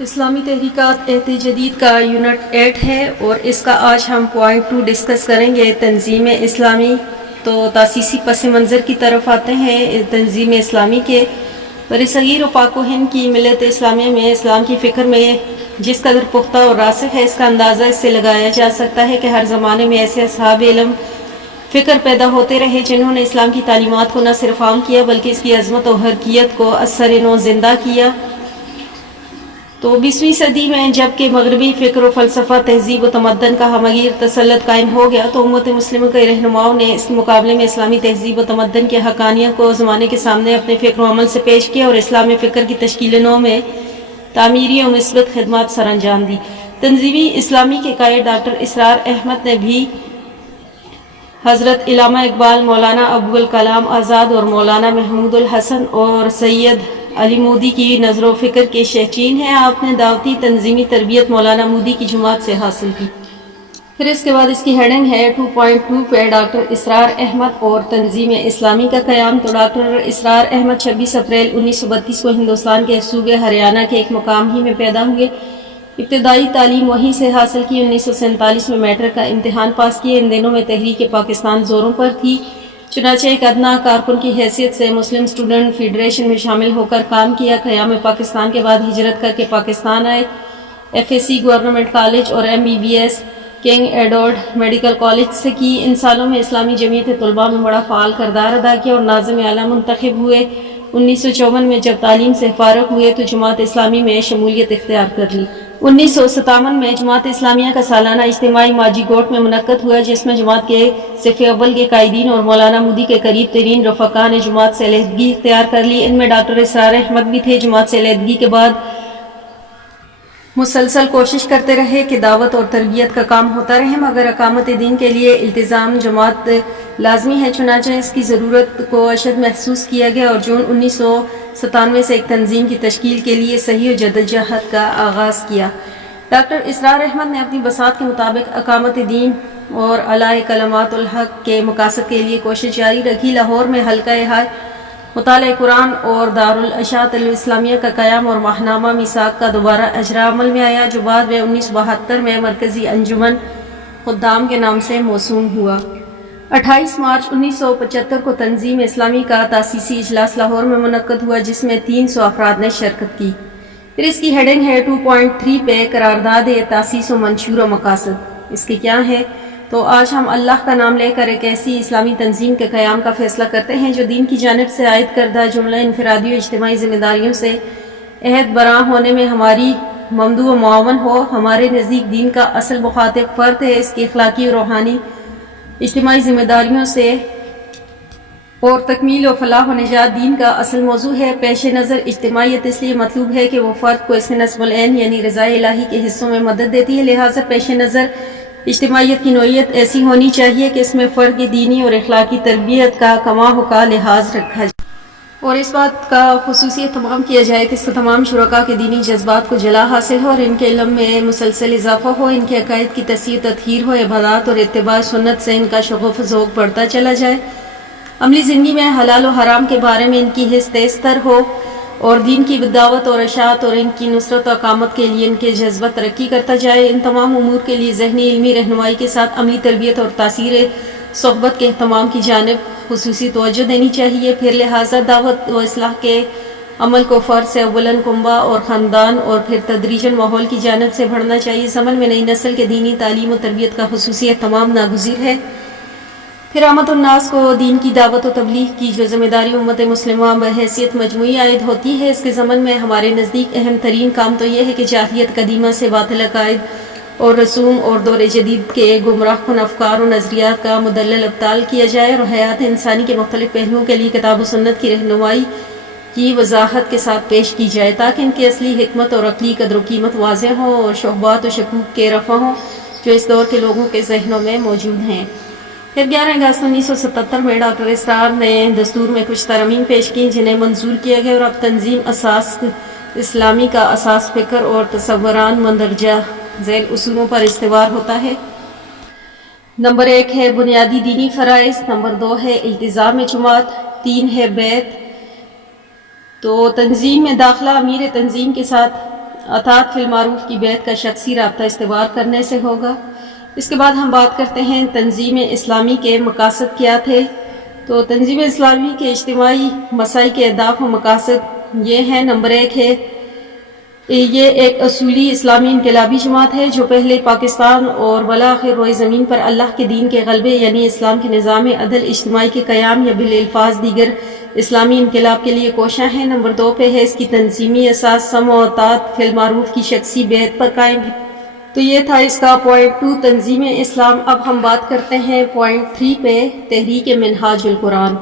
اسلامی تحریکات عہد جدید کا یونٹ 8 ہے اور اس کا آج ہم پوائنٹ 2 ڈسکس کریں گے، تنظیم اسلامی۔ تو تاسیسی پس منظر کی طرف آتے ہیں تنظیم اسلامی کے۔ برصغیر و پاک و ہند کی ملت اسلامیہ میں اسلام کی فکر میں جس قدر پختہ اور راسخ ہے، اس کا اندازہ اس سے لگایا جا سکتا ہے کہ ہر زمانے میں ایسے اصحاب علم فکر پیدا ہوتے رہے جنہوں نے اسلام کی تعلیمات کو نہ صرف عام کیا بلکہ اس کی عظمت و حرکیت کو اثر نو زندہ کیا۔ تو 20ویں صدی میں جب کہ مغربی فکر و فلسفہ، تہذیب و تمدن کا ہمگیر تسلط قائم ہو گیا تو امت مسلمہ کے رہنماؤں نے اس مقابلے میں اسلامی تہذیب و تمدن کے حقانیت کو زمانے کے سامنے اپنے فکر و عمل سے پیش کیا اور اسلامی فکر کی تشکیل نو میں تعمیری و مثبت خدمات سر انجام دی۔ تنظیمی اسلامی کے قائد ڈاکٹر اسرار احمد نے بھی حضرت علامہ اقبال، مولانا ابوالکلام آزاد اور مولانا محمود الحسن اور سید علی مودی کی نظر و فکر کے شہچین ہیں۔ آپ نے دعوتی تنظیمی تربیت مولانا مودی کی جماعت سے حاصل کی۔ پھر اس کے بعد اس کی ہیڈنگ ہے 2.2 پہ ڈاکٹر اسرار احمد اور تنظیم اسلامی کا قیام۔ تو ڈاکٹر اسرار احمد 26 اپریل 1932 کو ہندوستان کے صوبے ہریانہ کے ایک مقام ہی میں پیدا ہوئے۔ ابتدائی تعلیم وہیں سے حاصل کی۔ 1947 میں میٹرک کا امتحان پاس کیے۔ ان دنوں میں تحریک پاکستان زوروں پر تھی، چنانچہ ایک ادنا کارکن کی حیثیت سے مسلم اسٹوڈنٹ فیڈریشن میں شامل ہو کر کام کیا۔ قیام پاکستان کے بعد ہجرت کر کے پاکستان آئے۔ FSc گورنمنٹ کالج اور MBBS king Edward medical college سے کی۔ ان سالوں میں اسلامی جمعیت طلباء میں بڑا فعال کردار ادا کیا اور ناظم اعلیٰ منتخب ہوئے۔ 1954 میں جب تعلیم سے فارغ ہوئے تو جماعت اسلامی میں شمولیت اختیار کر لی۔ 1957 میں جماعت اسلامیہ کا سالانہ اجتماع ماجی گوٹ میں منعقد ہوا، جس میں جماعت کے صف اول کے قائدین اور مولانا مودی کے قریب ترین رفقا نے جماعت سے علیحدگی اختیار کر لی۔ ان میں ڈاکٹر اسرار احمد بھی تھے۔ جماعت سے علیحدگی کے بعد مسلسل کوشش کرتے رہے کہ دعوت اور تربیت کا کام ہوتا رہے، مگر اقامت دین کے لیے التزام جماعت لازمی ہے، چنانچہ اس کی ضرورت کو اشد محسوس کیا گیا اور جون 1997 سے ایک تنظیم کی تشکیل کے لیے صحیح و جدوجہد کا آغاز کیا۔ ڈاکٹر اسرار احمد نے اپنی بساط کے مطابق اقامت دین اور اعلاء کلمات الحق کے مقاصد کے لیے کوشش جاری رکھی۔ لاہور میں حلقہ مطالعہ قرآن اور دارالاشاعت الاسلامیہ کا قیام اور ماہنامہ میثاق کا دوبارہ اجرا عمل میں آیا، جو بعد میں 1972 میں مرکزی انجمن خدام کے نام سے موسوم ہوا۔ 28 مارچ 1975 کو تنظیم اسلامی کا تاسیسی اجلاس لاہور میں منعقد ہوا، جس میں 300 افراد نے شرکت کی۔ پھر اس کی ہیڈنگ ہے 2.3 پہ قرارداد تاسیس و منشور و مقاصد۔ اس کے کیا ہے؟ تو آج ہم اللہ کا نام لے کر ایک ایسی اسلامی تنظیم کے قیام کا فیصلہ کرتے ہیں جو دین کی جانب سے عائد کردہ جملہ انفرادی و اجتماعی ذمہ داریوں سے عہد براں ہونے میں ہماری ممدو و معاون ہو۔ ہمارے نزدیک دین کا اصل مخاطب فرد ہے، اس کی اخلاقی و روحانی اجتماعی ذمہ داریوں سے اور تکمیل و فلاح و نجات دین کا اصل موضوع ہے۔ پیش نظر اجتماعیت اس لیے مطلوب ہے کہ وہ فرد کو اس کے نصب العین یعنی رضا الہی کے حصوں میں مدد دیتی ہے، لہٰذا پیش نظر اجتماعیت کی نوعیت ایسی ہونی چاہیے کہ اس میں فرد کی دینی اور اخلاقی تربیت کا کما ہوکا لحاظ رکھا جائے اور اس بات کا خصوصی اہتمام کیا جائے کہ اس سے تمام شرکاء کے دینی جذبات کو جلا حاصل ہو اور ان کے علم میں مسلسل اضافہ ہو، ان کے عقائد کی تصحیح و تطہیر ہو، عبادات اور اتباع سنت سے ان کا شغف و ذوق بڑھتا چلا جائے، عملی زندگی میں حلال و حرام کے بارے میں ان کی حس تیز تر ہو اور دین کی دعوت اور اشاعت اور ان کی نصرت و اقامت کے لیے ان کے جذبہ ترقی کرتا جائے۔ ان تمام امور کے لیے ذہنی علمی رہنمائی کے ساتھ عملی تربیت اور تاثیر صحبت کے اہتمام کی جانب خصوصی توجہ دینی چاہیے۔ پھر لہٰذا دعوت و اصلاح کے عمل کو فرد سے اولاً کنبہ اور خاندان اور پھر تدریجاً ماحول کی جانب سے بڑھنا چاہیے۔ اس عمل میں نئی نسل کے دینی تعلیم و تربیت کا خصوصی اہتمام ناگزیر ہے۔ پھر عامت الناس کو دین کی دعوت و تبلیغ کی جو ذمہ داری امت مسلمہ بحیثیت مجموعی عائد ہوتی ہے، اس کے ضمن میں ہمارے نزدیک اہم ترین کام تو یہ ہے کہ جاہلیت قدیمہ سے باطل عقائد اور رسوم اور دور جدید کے گمراہ کن افکار و نظریات کا مدلل ابطال کیا جائے اور حیات انسانی کے مختلف پہلوؤں کے لیے کتاب و سنت کی رہنمائی کی وضاحت کے ساتھ پیش کی جائے تاکہ ان کی اصلی حکمت اور عقلی قدر و قیمت واضح ہوں اور شبہات و شکوک کے رفع ہوں جو اس دور کے لوگوں کے ذہنوں میں موجود ہیں۔ پھر 11 اگست 1977 میں ڈاکٹر اسرار نے دستور میں کچھ ترامیم پیش کی جنہیں منظور کیا گیا اور اب تنظیم اساس اسلامی کا اساس فکر اور تصوران مندرجہ ذیل اصولوں پر استوار ہوتا ہے۔ نمبر 1 ہے بنیادی دینی فرائض، نمبر 2 ہے التزام جماعت، 3 ہے بیعت۔ تو تنظیم میں داخلہ امیر تنظیم کے ساتھ اطاعت فی المعروف کی بیعت کا شخصی رابطہ استوار کرنے سے ہوگا۔ اس کے بعد ہم بات کرتے ہیں تنظیم اسلامی کے مقاصد کیا تھے۔ تو تنظیم اسلامی کے اجتماعی مسائل کے اہداف و مقاصد یہ ہیں۔ نمبر 1 ہے یہ ایک اصولی اسلامی انقلابی جماعت ہے جو پہلے پاکستان اور بالآخر روئے زمین پر اللہ کے دین کے غلبے یعنی اسلام کے نظام عدل اجتماعی کے قیام یا بالالفاظ دیگر اسلامی انقلاب کے لیے کوشاں ہے۔ نمبر 2 پہ ہے اس کی تنظیمی اساس سمع و اطاعت فی المعروف کی شخصی بیعت پر قائم ہے۔ تو یہ تھا اس کا پوائنٹ 2 تنظیم اسلام۔ اب ہم بات کرتے ہیں پوائنٹ 3 پہ تحریک منہاج القرآن۔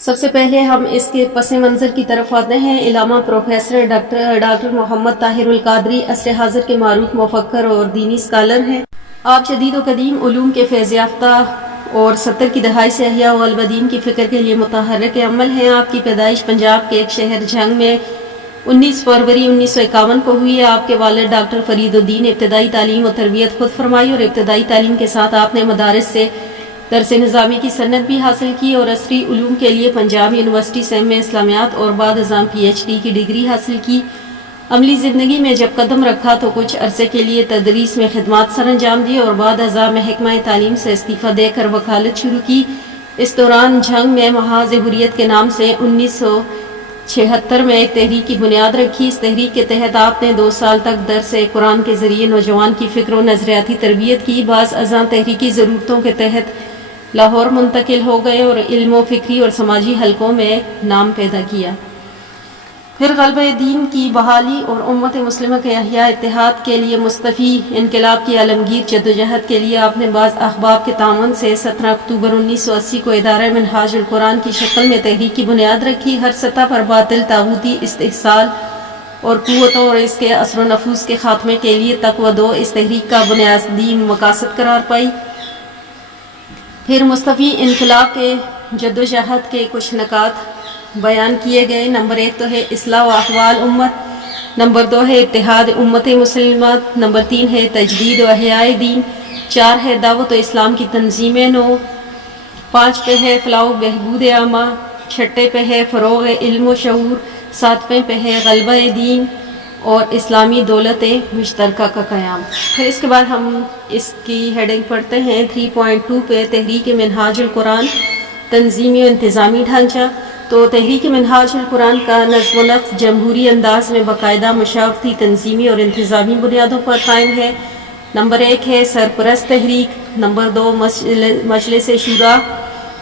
سب سے پہلے ہم اس کے پس منظر کی طرف آتے ہیں۔ علامہ پروفیسر ڈاکٹر محمد طاہر القادری عصر حاضر کے معروف مفکر اور دینی اسکالر ہیں۔ آپ جدید و قدیم علوم کے فیض یافتہ اور 70 کی دہائی سے احیاء و غلبہ دین کی فکر کے لیے متحرک عمل ہیں۔ آپ کی پیدائش پنجاب کے ایک شہر جھنگ میں 19 فروری 1951 کو ہوئی ہے۔ آپ کے والد ڈاکٹر فرید الدین ابتدائی تعلیم و تربیت خود فرمائی اور ابتدائی تعلیم کے ساتھ آپ نے مدارس سے درس نظامی کی سند بھی حاصل کی اور عصری علوم کے لیے پنجاب یونیورسٹی سے میں اسلامیات اور بعد ازاں PhD کی ڈگری حاصل کی۔ عملی زندگی میں جب قدم رکھا تو کچھ عرصے کے لیے تدریس میں خدمات سر انجام دی اور بعد ازاں محکمہ تعلیم سے استعفیٰ دے کر وکالت شروع کی۔ اس دوران جھنگ میں محاذ حریت کے نام سے 1976 میں ایک تحریک کی بنیاد رکھی۔ اس تحریک کے تحت آپ نے 2 سال تک درس قرآن کے ذریعے نوجوان کی فکر و نظریاتی تربیت کی۔ بعض ازاں تحریکی ضرورتوں کے تحت لاہور منتقل ہو گئے اور علم و فکری اور سماجی حلقوں میں نام پیدا کیا۔ پھر غلبہ دین کی بحالی اور امت مسلمہ کے احیاء اتحاد کے لیے مستفی انقلاب کی عالمگیر جدوجہد کے لیے آپ نے بعض احباب کے تعاون سے 17 اکتوبر 1980 کو ادارہ منہاج القرآن کی شکل میں تحریک کی بنیاد رکھی۔ ہر سطح پر باطل طاغوتی استحصال اور قوتوں اور اس کے اثر و نفوذ کے خاتمے کے لیے تقوی دو اس تحریک کا بنیادی مقاصد قرار پائی۔ پھر مستفی انقلاب کے جدوجہد کے کچھ نکات بیان کیے گئے۔ نمبر 1 تو ہے اصلاح و احوال امت، نمبر 2 ہے اتحاد امت مسلمہ، نمبر 3 ہے تجدید و احیاء دین، 4 ہے دعوت و اسلام کی تنظیم نو، 5 پہ ہے فلاح و بہبود عامہ، 6 پہ ہے فروغ علم و شعور، 7 پہ ہے غلبہ دین اور اسلامی دولت مشترکہ کا قیام۔ پھر اس کے بعد ہم اس کی ہیڈنگ پڑھتے ہیں 3.2 پہ تحریک منہاج القرآن تنظیمی و انتظامی ڈھانچہ۔ تو تحریک منہاج القرآن کا نظم و نسق جمہوری انداز میں باقاعدہ مشاورتی تنظیمی اور انتظامی بنیادوں پر قائم ہے۔ نمبر 1 ہے سرپرست تحریک، نمبر 2 مجلس شورا،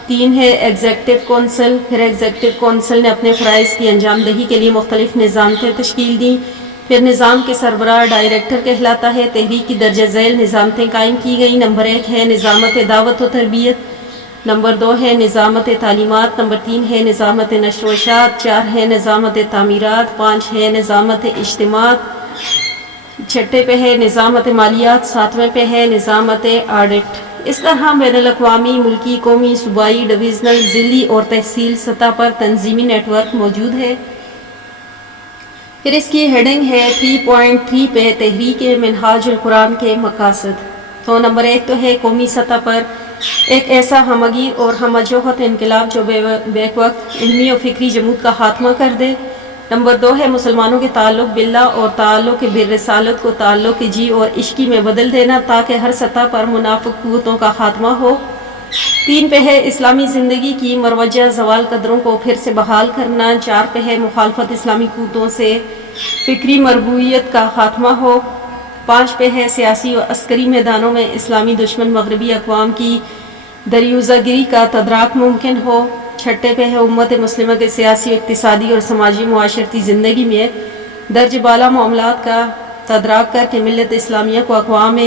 3 ہے ایگزیکٹو کونسل۔ پھر ایگزیکٹو کونسل نے اپنے فرائض کی انجام دہی کے لیے مختلف نظامتیں تشکیل دیں۔ پھر نظام کے سربراہ ڈائریکٹر کہلاتا ہے۔ تحریک کی درجہ ذیل نظامتیں قائم کی گئیں۔ نمبر 1 ہے نظامت دعوت و تربیت، نمبر 2 ہے نظامت تعلیمات، نمبر 3 ہے نظامت نشر و اشاعت، 4 ہے نظامت تعمیرات، 5 ہے نظامت اجتماعات، 6 پہ ہے نظامت مالیات، 7 پہ ہے نظامت آڈٹ۔ اس طرح بین الاقوامی، ملکی، قومی، صوبائی، ڈویژنل، ضلعی اور تحصیل سطح پر تنظیمی نیٹ ورک موجود ہے۔ پھر اس کی ہیڈنگ ہے 3.3 پہ تحریک منہاج القرآن کے مقاصد۔ تو نمبر 1 تو ہے قومی سطح پر ایک ایسا ہمگیر اور ہمجہت انقلاب جو بیک وقت علمی و فکری جمود کا خاتمہ کر دے۔ نمبر 2 ہے مسلمانوں کے تعلق باللہ اور تعلق بالرسالت کو تعلق جی اور عشقی میں بدل دینا تاکہ ہر سطح پر منافق قوتوں کا خاتمہ ہو۔ 3 پہ ہے اسلامی زندگی کی مروجہ زوال قدروں کو پھر سے بحال کرنا۔ 4 پہ ہے مخالفت اسلامی قوتوں سے فکری مربوعیت کا خاتمہ ہو۔ 5 پہ ہے سیاسی و عسکری میدانوں میں اسلامی دشمن مغربی اقوام کی دریوزہ گری کا تدارک ممکن ہو۔ 6 پہ ہے امت مسلمہ کے سیاسی، اقتصادی اور سماجی معاشرتی زندگی میں درج بالا معاملات کا تدارک کر کے ملت اسلامیہ کو اقوام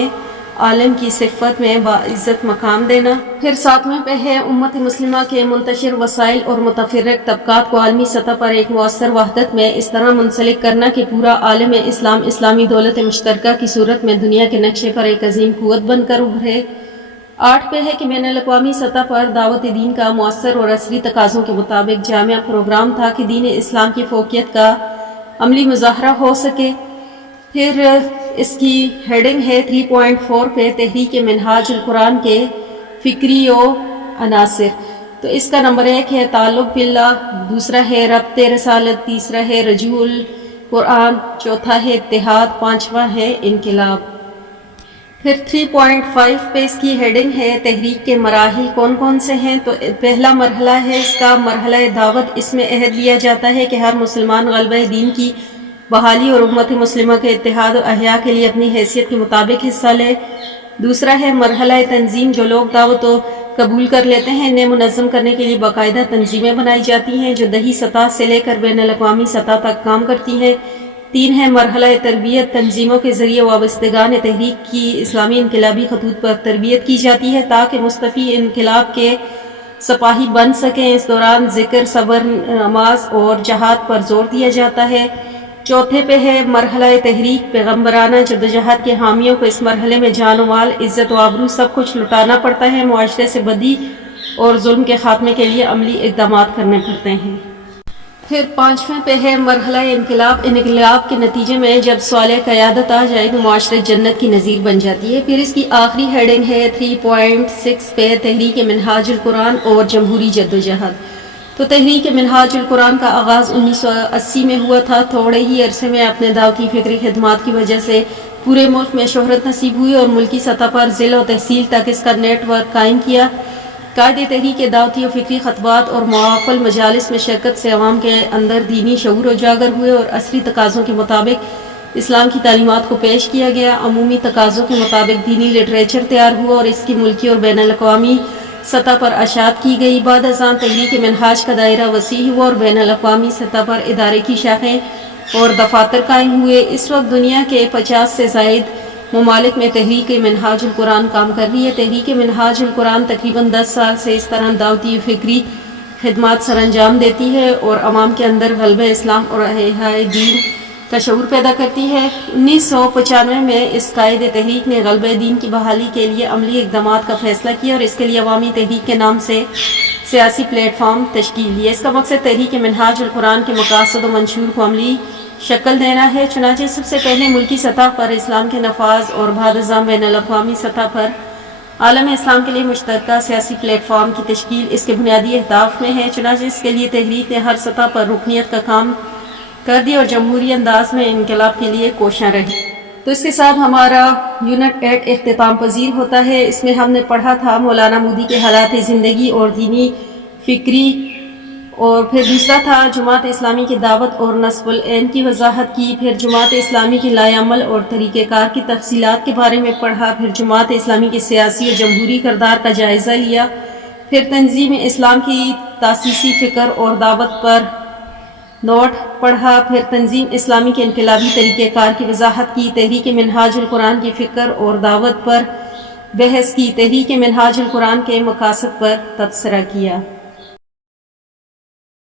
عالم کی صفت میں باعزت مقام دینا۔ پھر 7 پہ ہے امت مسلمہ کے منتشر وسائل اور متفرق طبقات کو عالمی سطح پر ایک مؤثر وحدت میں اس طرح منسلک کرنا کہ پورا عالم اسلام اسلامی دولت مشترکہ کی صورت میں دنیا کے نقشے پر ایک عظیم قوت بن کر ابھرے۔ 8 پہ ہے کہ بین الاقوامی سطح پر دعوت دین کا مؤثر اور عصری تقاضوں کے مطابق جامع پروگرام تھا کہ دین اسلام کی فوقیت کا عملی مظاہرہ ہو سکے۔ پھر اس کی ہیڈنگ ہے 3.4 پہ تحریک منہاج القرآن کے فکری و عناصر۔ تو اس کا نمبر 1 ہے تعلق باللہ، 2 ہے ربط رسالت، 3 ہے رجوع قرآن، چوتھا ہے اتحاد، پانچواں ہے انقلاب۔ پھر 3.5 پہ اس کی ہیڈنگ ہے تحریک کے مراحل کون کون سے ہیں۔ تو پہلا مرحلہ ہے اس کا مرحلہ دعوت۔ اس میں عہد لیا جاتا ہے کہ ہر مسلمان غلبہ دین کی بحالی اور امت مسلمہ کے اتحاد و احیاء کے لیے اپنی حیثیت کے مطابق حصہ لے۔ دوسرا ہے مرحلہ تنظیم۔ جو لوگ دعوت و قبول کر لیتے ہیں انہیں منظم کرنے کے لیے باقاعدہ تنظیمیں بنائی جاتی ہیں جو دیہی سطح سے لے کر بین الاقوامی سطح تک کام کرتی ہیں۔ تین ہے مرحلہ تربیت۔ تنظیموں کے ذریعے وابستگان تحریک کی اسلامی انقلابی خطوط پر تربیت کی جاتی ہے تاکہ مستفی انقلاب کے سپاہی بن سکیں۔ اس دوران ذکر، صبر، نماز اور جہاد پر زور دیا جاتا ہے۔ چوتھے پہ ہے مرحلہ تحریک پیغمبرانہ جدوجہد کے حامیوں کو اس مرحلے میں جان و مال، عزت و آبرو سب کچھ لٹانا پڑتا ہے۔ معاشرے سے بدی اور ظلم کے خاتمے کے لیے عملی اقدامات کرنے پڑتے ہیں۔ پھر پانچویں پہ ہے مرحلہ انقلاب۔ انقلاب کے نتیجے میں جب صالح قیادت آ جائے تو معاشرے جنت کی نظیر بن جاتی ہے۔ پھر اس کی آخری ہیڈنگ ہے 3.6 پہ تحریک منہاج القرآن اور جمہوری جدوجہد۔ تو تحریک منہاج القرآن کا آغاز 1980 میں ہوا تھا۔ تھوڑے ہی عرصے میں اپنے دعوتی فکری خدمات کی وجہ سے پورے ملک میں شہرت نصیب ہوئی اور ملکی سطح پر ضلع و تحصیل تک اس کا نیٹ ورک قائم کیا۔ قائد تحریک کے دعوتی و فکری خطبات اور معافل مجالس میں شرکت سے عوام کے اندر دینی شعور اجاگر ہوئے اور عصری تقاضوں کے مطابق اسلام کی تعلیمات کو پیش کیا گیا۔ عمومی تقاضوں کے مطابق دینی لٹریچر تیار ہوا اور اس کی ملکی اور بین الاقوامی سطح پر اشاعت کی گئی۔ بعد ازاں تحریک منہاج کا دائرہ وسیع ہوا اور بین الاقوامی سطح پر ادارے کی شاخیں اور دفاتر قائم ہوئے۔ اس وقت دنیا کے 50 سے زائد ممالک میں تحریک منہاج القرآن کام کر رہی ہے۔ تحریک منہاج القرآن تقریباً 10 سال سے اس طرح دعوتی فکری خدمات سر انجام دیتی ہے اور عوام کے اندر غلبہ اسلام اور احیائے دین کا شعور پیدا کرتی ہے۔ 1995 میں اس قائد تحریک نے غلبہ دین کی بحالی کے لیے عملی اقدامات کا فیصلہ کیا اور اس کے لیے عوامی تحریک کے نام سے سیاسی پلیٹ فارم تشکیل دیا۔ اس کا مقصد تحریک منہاج القرآن کے مقاصد و منشور کو عملی شکل دینا ہے۔ چنانچہ سب سے پہلے ملکی سطح پر اسلام کے نفاذ اور بعد ازاں بین الاقوامی سطح پر عالم اسلام کے لیے مشترکہ سیاسی پلیٹ فارم کی تشکیل اس کے بنیادی اہداف میں ہے۔ چنانچہ اس کے لیے تحریک نے ہر سطح پر رکنیت کا کام کر دیا اور جمہوری انداز میں انقلاب کے لیے کوشاں رہی۔ تو اس کے ساتھ ہمارا یونٹ 8 اختتام پذیر ہوتا ہے۔ اس میں ہم نے پڑھا تھا مولانا مودی کے حالات زندگی اور دینی فکری، اور پھر دوسرا تھا جماعت اسلامی کی دعوت اور نصب العین کی وضاحت کی، پھر جماعت اسلامی کی لائحہ عمل اور طریقہ کار کی تفصیلات کے بارے میں پڑھا، پھر جماعت اسلامی کے سیاسی اور جمہوری کردار کا جائزہ لیا، پھر تنظیم اسلام کی تاسیسی فکر اور دعوت پر نوٹ پڑھا، پھر تنظیم اسلامی کے انقلابی طریقہ کار کی وضاحت کی، تحریک منہاج القرآن کی فکر اور دعوت پر بحث کی، تحریک منہاج القرآن کے مقاصد پر تبصرہ کیا۔